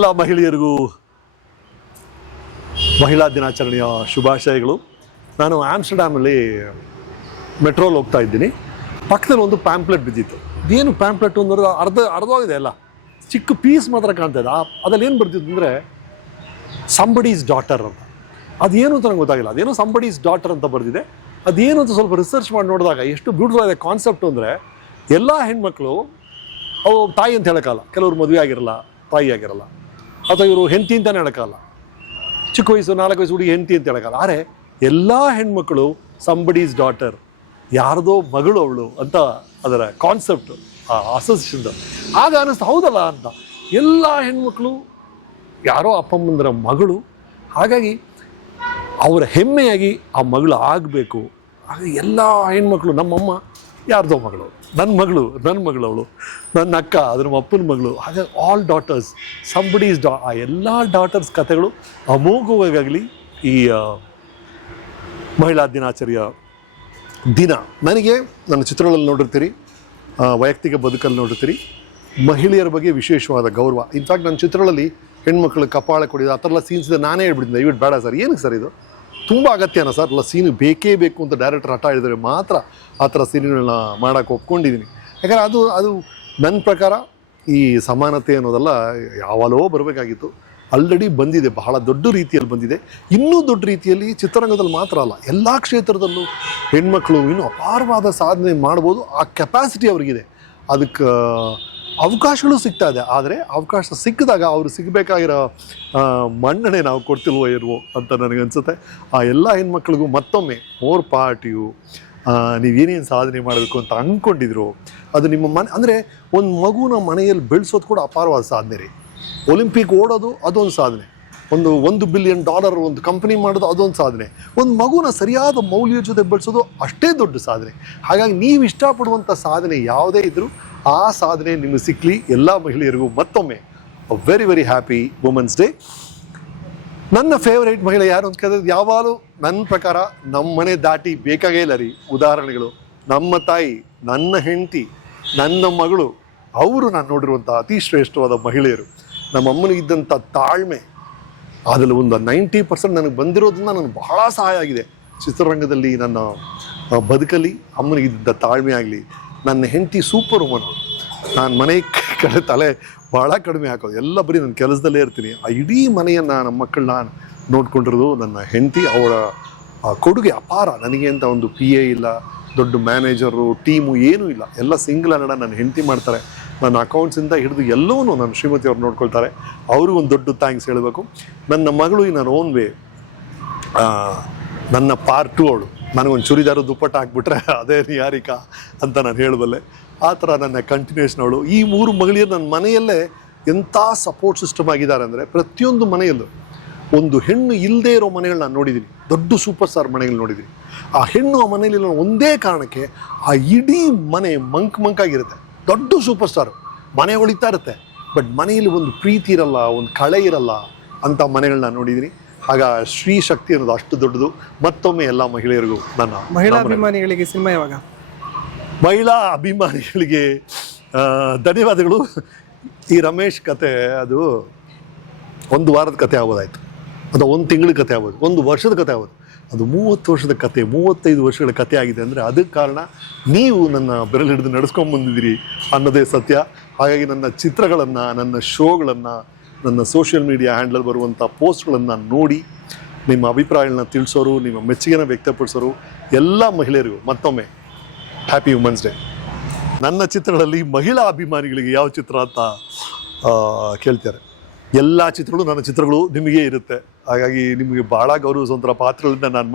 ಎಲ್ಲ ಮಹಿಳೆಯರಿಗೂ ಮಹಿಳಾ ದಿನಾಚರಣೆಯ ಶುಭಾಶಯಗಳು. ನಾನು ಆಮ್ಸ್ಟರ್ಡ್ಯಾಮಲ್ಲಿ ಮೆಟ್ರೋಲ್ಲಿ ಹೋಗ್ತಾ ಇದ್ದೀನಿ. ಪಕ್ಕದಲ್ಲಿ ಒಂದು ಪ್ಯಾಂಪ್ಲೆಟ್ ಬಿದ್ದಿತ್ತು. ಏನು ಪ್ಯಾಂಪ್ಲೆಟ್ ಅಂದ್ರೆ ಅರ್ಧವಾಗಿದೆ, ಎಲ್ಲ ಚಿಕ್ಕ ಪೀಸ್ ಮಾತ್ರ ಕಾಣ್ತಾ ಇದೆ. ಅದ್ರಲ್ಲಿ ಏನು ಬರ್ತಿತ್ತು ಅಂದರೆ ಸಂಬಡೀಸ್ ಡಾಟರ್ ಅಂತ. ಅದೇನು ಅಂತ ನಂಗೆ ಗೊತ್ತಾಗಿಲ್ಲ. ಅದೇನೋ ಸಂಬಡೀಸ್ ಡಾಟರ್ ಅಂತ ಬರ್ದಿದೆ. ಅದೇನು ಅಂತ ಸ್ವಲ್ಪ ರಿಸರ್ಚ್ ಮಾಡಿ ನೋಡಿದಾಗ ಎಷ್ಟು ಬ್ಯೂಟಿಫುಲ್ ಆಗಿದೆ ಕಾನ್ಸೆಪ್ಟ್ ಅಂದರೆ, ಎಲ್ಲ ಹೆಣ್ಮಕ್ಳು ಅವು ತಾಯಿ ಅಂತ ಹೇಳೋಕ್ಕಲ್ಲ. ಕೆಲವರು ಮದುವೆ ಆಗಿರಲ್ಲ, ತಾಯಿ ಆಗಿರಲ್ಲ, ಅಥವಾ ಇವರು ಹೆಂಡತಿ ಅಂತಲೇ ಹೇಳೋಕ್ಕಲ್ಲ. ಚಿಕ್ಕ ವಯಸ್ಸು 4 ವಯಸ್ಸು ಹುಡುಗಿ ಹೆಂಡತಿ ಅಂತ ಹೇಳೋಕ್ಕಲ್ಲ. ಆದರೆ ಎಲ್ಲ ಹೆಣ್ಮಕ್ಳು ಸಂಬಡೀಸ್ ಡಾಟರ್, ಯಾರದೋ ಮಗಳು ಅವಳು ಅಂತ ಅದರ ಕಾನ್ಸೆಪ್ಟು, ಆ ಅಸೋಸಿಯೇಷನ್ದು. ಆಗ ಅನ್ನಿಸ್ತು ಹೌದಲ್ಲ ಅಂತ. ಎಲ್ಲ ಹೆಣ್ಮಕ್ಳು ಯಾರೋ ಅಪ್ಪಮ್ಮಂದರ ಮಗಳು, ಹಾಗಾಗಿ ಅವರ ಹೆಮ್ಮೆಯಾಗಿ ಆ ಮಗಳು ಆಗಬೇಕು. ಆಗ ಎಲ್ಲ ಹೆಣ್ಮಕ್ಳು ನಮ್ಮಮ್ಮ ಯಾರ್ದೋ ಮಗಳು, ನನ್ನ ಮಗಳು ಅವಳು, ನನ್ನ ಅಕ್ಕ ಅದ್ರ ಅಪ್ಪನ ಮಗಳು. ಹಾಗೆ ಆಲ್ ಡಾಟರ್ಸ್ ಸಂಬಡೀಸ್ ಆ ಎಲ್ಲ ಡಾಟರ್ಸ್ ಕಥೆಗಳು ಅಮೋಘವಾಗಲಿ ಈ ಮಹಿಳಾ ದಿನಾಚರಣೆಯ ದಿನ. ನನಗೆ ನನ್ನ ಚಿತ್ರಗಳಲ್ಲಿ ನೋಡಿರ್ತೀರಿ, ವೈಯಕ್ತಿಕ ಬದುಕಲ್ಲಿ ನೋಡಿರ್ತೀರಿ, ಮಹಿಳೆಯರ ಬಗ್ಗೆ ವಿಶೇಷವಾದ ಗೌರವ. ಇನ್ಫ್ಯಾಕ್ಟ್ ನನ್ನ ಚಿತ್ರಗಳಲ್ಲಿ ಹೆಣ್ಮಕ್ಳು ಕಪಾಳ ಕೊಡಿದ ಆ ಥರ ಎಲ್ಲ ಸೀನ್ಸ್ ಇದೆ. ನಾನೇ ಹೇಳ್ಬಿಟ್ಟಿದ್ದೆ, ದಯವಿಟ್ಟು ಬೇಡ ಸರ್, ಏನಕ್ಕೆ ಸರ್ ಇದು ತುಂಬ ಅಗತ್ಯನ ಸರ್, ಎಲ್ಲ ಸೀನು ಬೇಕೇ ಬೇಕು ಅಂತ ಡೈರೆಕ್ಟರ್ ಹಠ ಹಿಡಿದ್ರೆ ಮಾತ್ರ ಆ ಥರ ಸೀನ್ಗಳನ್ನ ಮಾಡೋಕ್ಕೆ ಒಪ್ಕೊಂಡಿದ್ದೀನಿ. ಯಾಕಂದರೆ ಅದು ನನ್ನ ಪ್ರಕಾರ ಈ ಸಮಾನತೆ ಅನ್ನೋದೆಲ್ಲ ಯಾವಾಗಲೋ ಬರಬೇಕಾಗಿತ್ತು. ಆಲ್ರೆಡಿ ಬಂದಿದೆ, ಬಹಳ ದೊಡ್ಡ ರೀತಿಯಲ್ಲಿ ಬಂದಿದೆ. ಇನ್ನೂ ದೊಡ್ಡ ರೀತಿಯಲ್ಲಿ ಚಿತ್ರರಂಗದಲ್ಲಿ ಮಾತ್ರ ಅಲ್ಲ, ಎಲ್ಲ ಕ್ಷೇತ್ರದಲ್ಲೂ ಹೆಣ್ಮಕ್ಳು ಇನ್ನೂ ಅಪಾರವಾದ ಸಾಧನೆ ಮಾಡ್ಬೋದು. ಆ ಕೆಪಾಸಿಟಿ ಅವ್ರಿಗಿದೆ, ಅದಕ್ಕೆ ಅವಕಾಶಗಳು ಸಿಗ್ತಾ ಇದೆ. ಆದರೆ ಅವಕಾಶ ಸಿಕ್ಕಿದಾಗ ಅವರು ಸಿಗಬೇಕಾಗಿರೋ ಮನ್ನಣೆ ನಾವು ಕೊಡ್ತಿಲ್ವೋ ಇಲ್ವೋ ಅಂತ ನನಗನ್ಸುತ್ತೆ. ಆ ಎಲ್ಲ ಹೆಣ್ಮಕ್ಳಿಗೂ ಮತ್ತೊಮ್ಮೆ ಮೋರ್ ಪಾರ್ಟಿಯು, ನೀವೇನೇನು ಸಾಧನೆ ಮಾಡಬೇಕು ಅಂತ ಅಂದ್ಕೊಂಡಿದ್ರು ಅದು ನಿಮ್ಮ ಮನೆ ಅಂದರೆ ಒಂದು ಮಗುನ ಮನೆಯಲ್ಲಿ ಬೆಳೆಸೋದು ಕೂಡ ಅಪಾರವಾದ ಸಾಧನೆ ರೀ. ಒಲಿಂಪಿಕ್ ಓಡೋದು ಅದೊಂದು ಸಾಧನೆ, $1 ಬಿಲಿಯನ್ ಒಂದು ಕಂಪ್ನಿ ಮಾಡೋದು ಅದೊಂದು ಸಾಧನೆ, ಒಂದು ಮಗುನ ಸರಿಯಾದ ಮೌಲ್ಯ ಜೊತೆ ಬೆಳೆಸೋದು ಅಷ್ಟೇ ದೊಡ್ಡ ಸಾಧನೆ. ಹಾಗಾಗಿ ನೀವು ಇಷ್ಟಪಡುವಂಥ ಸಾಧನೆ ಯಾವುದೇ ಇದ್ದರೂ ಆ ಸಾಧನೆ ನಿಮಗೆ ಸಿಕ್ಕಲಿ. ಎಲ್ಲ ಮಹಿಳೆಯರಿಗೂ ಮತ್ತೊಮ್ಮೆ very very happy women's day. ನನ್ನ ಫೇವರೇಟ್ ಮಹಿಳೆ ಯಾರು ಅಂತ ಕೇಳಿದ್ರೆ ಯಾವಾಗಲೂ ನನ್ನ ಪ್ರಕಾರ ನಮ್ಮ ಮನೆ ದಾಟಿ ಬೇಕಾಗೇ ಇಲ್ಲ ರೀ ಉದಾಹರಣೆಗಳು. ನಮ್ಮ ತಾಯಿ, ನನ್ನ ಹೆಂಡತಿ, ನನ್ನ ಮಗಳು, ಅವರು ನಾನು ನೋಡಿರುವಂಥ ಅತಿ ಶ್ರೇಷ್ಠವಾದ ಮಹಿಳೆಯರು. ನಮ್ಮ ಅಮ್ಮನಿಗಿದ್ದಂಥ ತಾಳ್ಮೆ, ಅದರಲ್ಲಿ ಒಂದು 90% ನನಗೆ ಬಂದಿರೋದ್ರಿಂದ ನನಗೆ ಬಹಳ ಸಹಾಯ ಆಗಿದೆ ಚಿತ್ರರಂಗದಲ್ಲಿ. ನನ್ನ ಬದುಕಲ್ಲಿ ಅಮ್ಮನಿಗಿದ್ದ ತಾಳ್ಮೆ ಆಗಲಿ. ನನ್ನ ಹೆಂಡತಿ ಸೂಪರ್ ವುಮನ್. ನಾನು ಮನೆ ಕಡೆ ತಲೆ ಭಾಳ ಕಡಿಮೆ ಹಾಕೋದು, ಎಲ್ಲ ಬರೀ ನನ್ನ ಕೆಲಸದಲ್ಲೇ ಇರ್ತೀನಿ. ಆ ಇಡೀ ಮನೆಯನ್ನು ನಮ್ಮ ಮಕ್ಕಳನ್ನ ನೋಡ್ಕೊಂಡಿರೋದು ನನ್ನ ಹೆಂಡತಿ. ಅವಳ ಕೊಡುಗೆ ಅಪಾರ. ನನಗೆ ಅಂತ ಒಂದು PA ಇಲ್ಲ, ದೊಡ್ಡ ಮ್ಯಾನೇಜರು, ಟೀಮು ಏನೂ ಇಲ್ಲ. ಎಲ್ಲ ಸಿಂಗಲ್ ಹ್ಯಾಂಡೆಡ್ ನನ್ನ ಹೆಂಡತಿ ಮಾಡ್ತಾರೆ. ನನ್ನ ಅಕೌಂಟ್ಸಿಂದ ಹಿಡಿದು ಎಲ್ಲವೂ ನನ್ನ ಶ್ರೀಮತಿ ಅವ್ರು ನೋಡ್ಕೊಳ್ತಾರೆ. ಅವ್ರಿಗೂ ಒಂದು ದೊಡ್ಡ ಥ್ಯಾಂಕ್ಸ್ ಹೇಳಬೇಕು. ನನ್ನ ಮಗಳು ಈ ನನ್ನ ಓನ್ ವೇ, ನನ್ನ ಪಾರ್ಟ್ 2 ಅವಳು. ನನಗೊಂದು ಚೂರಿದಾರು ದುಪ್ಪಟ್ಟ ಹಾಕ್ಬಿಟ್ರೆ ಅದೇ ನಿಹಾರಿಕಾ ಅಂತ ನಾನು ಹೇಳಬಲ್ಲೆ. ಆ ಥರ ನನ್ನ ಕಂಟಿನ್ಯೂಷನ್ ಅವಳು. ಈ 3 ಮಗಳಿಯರು ನನ್ನ ಮನೆಯಲ್ಲೇ ಎಂಥ ಸಪೋರ್ಟ್ ಸಿಸ್ಟಮ್ ಆಗಿದ್ದಾರೆ ಅಂದರೆ, ಪ್ರತಿಯೊಂದು ಮನೆಯಲ್ಲೂ ಒಂದು ಹೆಣ್ಣು ಇಲ್ಲದೇ ಇರೋ ಮನೆಗಳು ನಾನು ನೋಡಿದ್ದೀನಿ. ದೊಡ್ಡ ಸೂಪರ್ ಸ್ಟಾರ್ ಮನೆಗಳು ನೋಡಿದ್ದೀನಿ. ಆ ಹೆಣ್ಣು ಆ ಮನೆಯಲ್ಲಿ ಒಂದೇ ಕಾರಣಕ್ಕೆ ಆ ಇಡೀ ಮನೆ ಮಂಕಾಗಿರುತ್ತೆ. ದೊಡ್ಡ ಸೂಪರ್ ಸ್ಟಾರ್ ಮನೆ ಹೊಳಿತಾ ಇರುತ್ತೆ, ಬಟ್ ಮನೆಯಲ್ಲಿ ಒಂದು ಪ್ರೀತಿ ಇರಲ್ಲ, ಒಂದು ಕಳೆ ಇರಲ್ಲ ಅಂಥ ಮನೆಗಳನ್ನ ನೋಡಿದ್ದೀನಿ. ಆಗ ಶ್ರೀ ಶಕ್ತಿ ಅನ್ನೋದು ಅಷ್ಟು ದೊಡ್ಡದು. ಮತ್ತೊಮ್ಮೆ ಎಲ್ಲ ಮಹಿಳೆಯರಿಗೂ ನನ್ನ ಮಹಿಳಾ ಅಭಿಮಾನಿಗಳಿಗೆ ಸಿನಿಮಾ ಯಾವಾಗ? ಮಹಿಳಾ ಅಭಿಮಾನಿಗಳಿಗೆ ಧನ್ಯವಾದಗಳು. ಈ ರಮೇಶ್ ಕತೆ ಅದು 1 ವಾರದ ಕತೆ ಆಗ್ಬೋದಾಯ್ತು, ಅಥವಾ 1 ತಿಂಗಳ ಕತೆ ಆಗ್ಬೋದು, 1 ವರ್ಷದ ಕತೆ ಆಗ್ಬೋದು. ಅದು 30 ವರ್ಷದ ಕತೆ, 35 ವರ್ಷಗಳ ಕತೆ ಆಗಿದೆ ಅಂದರೆ ಅದಕ್ಕೆ ಕಾರಣ ನೀವು ನನ್ನ ಬೆರಳು ಹಿಡಿದು ನಡೆಸ್ಕೊಂಡ್ಬಂದಿದ್ದೀರಿ ಅನ್ನೋದೇ ಸತ್ಯ. ಹಾಗಾಗಿ ನನ್ನ ಚಿತ್ರಗಳನ್ನು, ನನ್ನ ಶೋಗಳನ್ನು, ನನ್ನ ಸೋಷಿಯಲ್ ಮೀಡಿಯಾ ಹ್ಯಾಂಡಲ್ ಬರುವಂಥ ಪೋಸ್ಟ್ಗಳನ್ನು ನೋಡಿ ನಿಮ್ಮ ಅಭಿಪ್ರಾಯಗಳನ್ನ ತಿಳಿಸೋರು, ನಿಮ್ಮ ಮೆಚ್ಚುಗೆನ ವ್ಯಕ್ತಪಡಿಸೋರು ಎಲ್ಲ ಮಹಿಳೆಯರಿಗೂ ಮತ್ತೊಮ್ಮೆ ಹ್ಯಾಪಿ ವುಮೆನ್ಸ್ ಡೇ. ನನ್ನ ಚಿತ್ರಗಳಲ್ಲಿ ಮಹಿಳಾ ಅಭಿಮಾನಿಗಳಿಗೆ ಯಾವ ಚಿತ್ರ ಅಂತ ಕೇಳ್ತಾರೆ. ಎಲ್ಲ ಚಿತ್ರಗಳು ನನ್ನ ಚಿತ್ರಗಳು ನಿಮಗೇ ಇರುತ್ತೆ. ಹಾಗಾಗಿ ನಿಮಗೆ ಭಾಳ ಗೌರವಿಸುವಂಥ ಪಾತ್ರಗಳಿಂದ ನಾನು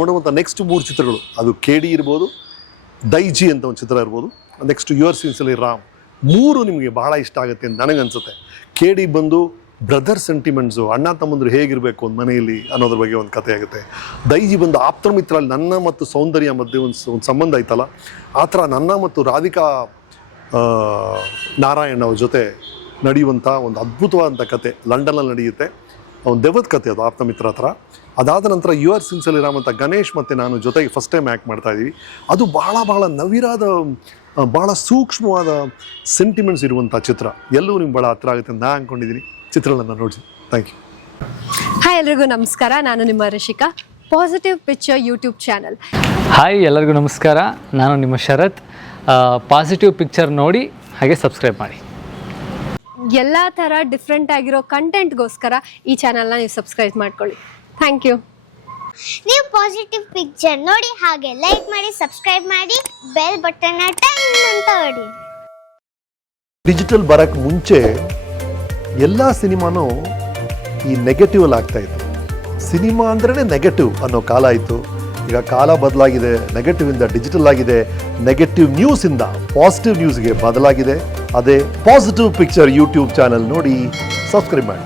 ಮಾಡುವಂಥ ನೆಕ್ಸ್ಟ್ 3 ಚಿತ್ರಗಳು, ಅದು KD ಇರ್ಬೋದು, ದೈಜಿ ಅಂತ ಒಂದು ಚಿತ್ರ ಇರ್ಬೋದು, ನೆಕ್ಸ್ಟ್ ಯುವರ್ ಸೀನ್ಸಲ್ಲಿ ರಾಮ್, 3 ನಿಮಗೆ ಭಾಳ ಇಷ್ಟ ಆಗುತ್ತೆ ಅಂತ ನನಗನ್ಸುತ್ತೆ. KD ಬಂದು ಬ್ರದರ್ ಸೆಂಟಿಮೆಂಟ್ಸು, ಅಣ್ಣ ತಮ್ಮಂದರು ಹೇಗಿರಬೇಕು ಒಂದು ಮನೆಯಲ್ಲಿ ಅನ್ನೋದ್ರ ಬಗ್ಗೆ ಒಂದು ಕಥೆ ಆಗುತ್ತೆ. ದೈಜಿ ಬಂದು ಆಪ್ತ ಮಿತ್ರ, ನನ್ನ ಮತ್ತು ಸೌಂದರ್ಯ ಮಧ್ಯೆ ಒಂದು ಸಂಬಂಧ ಐತಲ್ಲ, ಆ ಥರ ನನ್ನ ಮತ್ತು ರಾಧಿಕಾ ನಾರಾಯಣ್ ಅವ್ರ ಜೊತೆ ನಡೆಯುವಂಥ ಒಂದು ಅದ್ಭುತವಾದಂಥ ಕತೆ ಲಂಡನ್ನಲ್ಲಿ ನಡೆಯುತ್ತೆ. ಒಂದು ದೆವ್ವದ ಕತೆ ಅದು, ಆಪ್ತ ಮಿತ್ರ ಹತ್ರ. ಅದಾದ ನಂತರ ಯುವರ್ ಸೀನ್ಸಲ್ಲಿ ರಾಮ್ ಅಂತ ಗಣೇಶ್ ಮತ್ತು ನಾನು ಜೊತೆಗೆ ಫಸ್ಟ್ ಟೈಮ್ ಆ್ಯಕ್ಟ್ ಮಾಡ್ತಾಯಿದ್ದೀವಿ. ಅದು ಬಹಳ ನವಿರಾದ, ಭಾಳ ಸೂಕ್ಷ್ಮವಾದ ಸೆಂಟಿಮೆಂಟ್ಸ್ ಇರುವಂಥ ಚಿತ್ರ. ಎಲ್ಲವೂ ನಿಮ್ಗೆ ಭಾಳ ಹತ್ರ ಆಗುತ್ತೆ ಅಂತ ನಾನು ಅಂದ್ಕೊಂಡಿದ್ದೀನಿ. ಚಿತ್ರಗಳನ್ನು ನೋಡಿ. Thank you. ಹಾಯ್ ಎಲ್ರಿಗೂ ನಮಸ್ಕಾರ, ನಾನು ನಿಮ್ಮ Rishika, positive picture YouTube channel. Hi ಎಲ್ಲರಿಗೂ ನಮಸ್ಕಾರ, ನಾನು ನಿಮ್ಮ ಶರತ್. ಪಾಸಿಟಿವ್ ಪಿಕ್ಚರ್ ನೋಡಿ ಹಾಗೆ ಸಬ್ಸ್ಕ್ರೈಬ್ ಮಾಡಿ. ಎಲ್ಲ ಥರ ಡಿಫ್ರೆಂಟ್ ಆಗಿರೋ ಕಂಟೆಂಟ್ಗೋಸ್ಕರ ಈ ಚಾನಲ್ನ ನೀವು ಸಬ್ಸ್ಕ್ರೈಬ್ ಮಾಡ್ಕೊಳ್ಳಿ. Thank you. ನೀವು ಪಾಸಿಟಿವ್ ಪಿಕ್ಚರ್ ನೋಡಿ ಹಾಗೆ ಲೈಕ್ ಮಾಡಿ, ಸಬ್ಸ್ಕ್ರೈಬ್ ಮಾಡಿ, ಬೆಲ್ ಬಟನ್ ಟಂಗ್ ಅಂತ ಹೊಡಿ. ಡಿಜಿಟಲ್ ಬರಕ್ಕೆ ಮುಂಚೆ ಎಲ್ಲ ಸಿನಿಮಾನೂ ಈ ನೆಗೆಟಿವ್ ಅಲ್ಲಿ ಆಗ್ತಾ ಇತ್ತು. ಸಿನಿಮಾ ಅಂದ್ರೇ ನೆಗೆಟಿವ್ ಅನ್ನೋ ಕಾಲ ಇತ್ತು. ಈಗ ಕಾಲ ಬದಲಾಗಿದೆ, ನೆಗೆಟಿವ್ ಇಂದ ಡಿಜಿಟಲ್ ಆಗಿದೆ, ನೆಗೆಟಿವ್ ನ್ಯೂಸ್ ಇಂದ ಪಾಸಿಟಿವ್ ನ್ಯೂಸ್ಗೆ ಬದಲಾಗಿದೆ. ಅದೇ ಪಾಸಿಟಿವ್ ಪಿಕ್ಚರ್ ಯೂಟ್ಯೂಬ್ ಚಾನಲ್ ನೋಡಿ ಸಬ್ಸ್ಕ್ರೈಬ್ ಮಾಡಿ.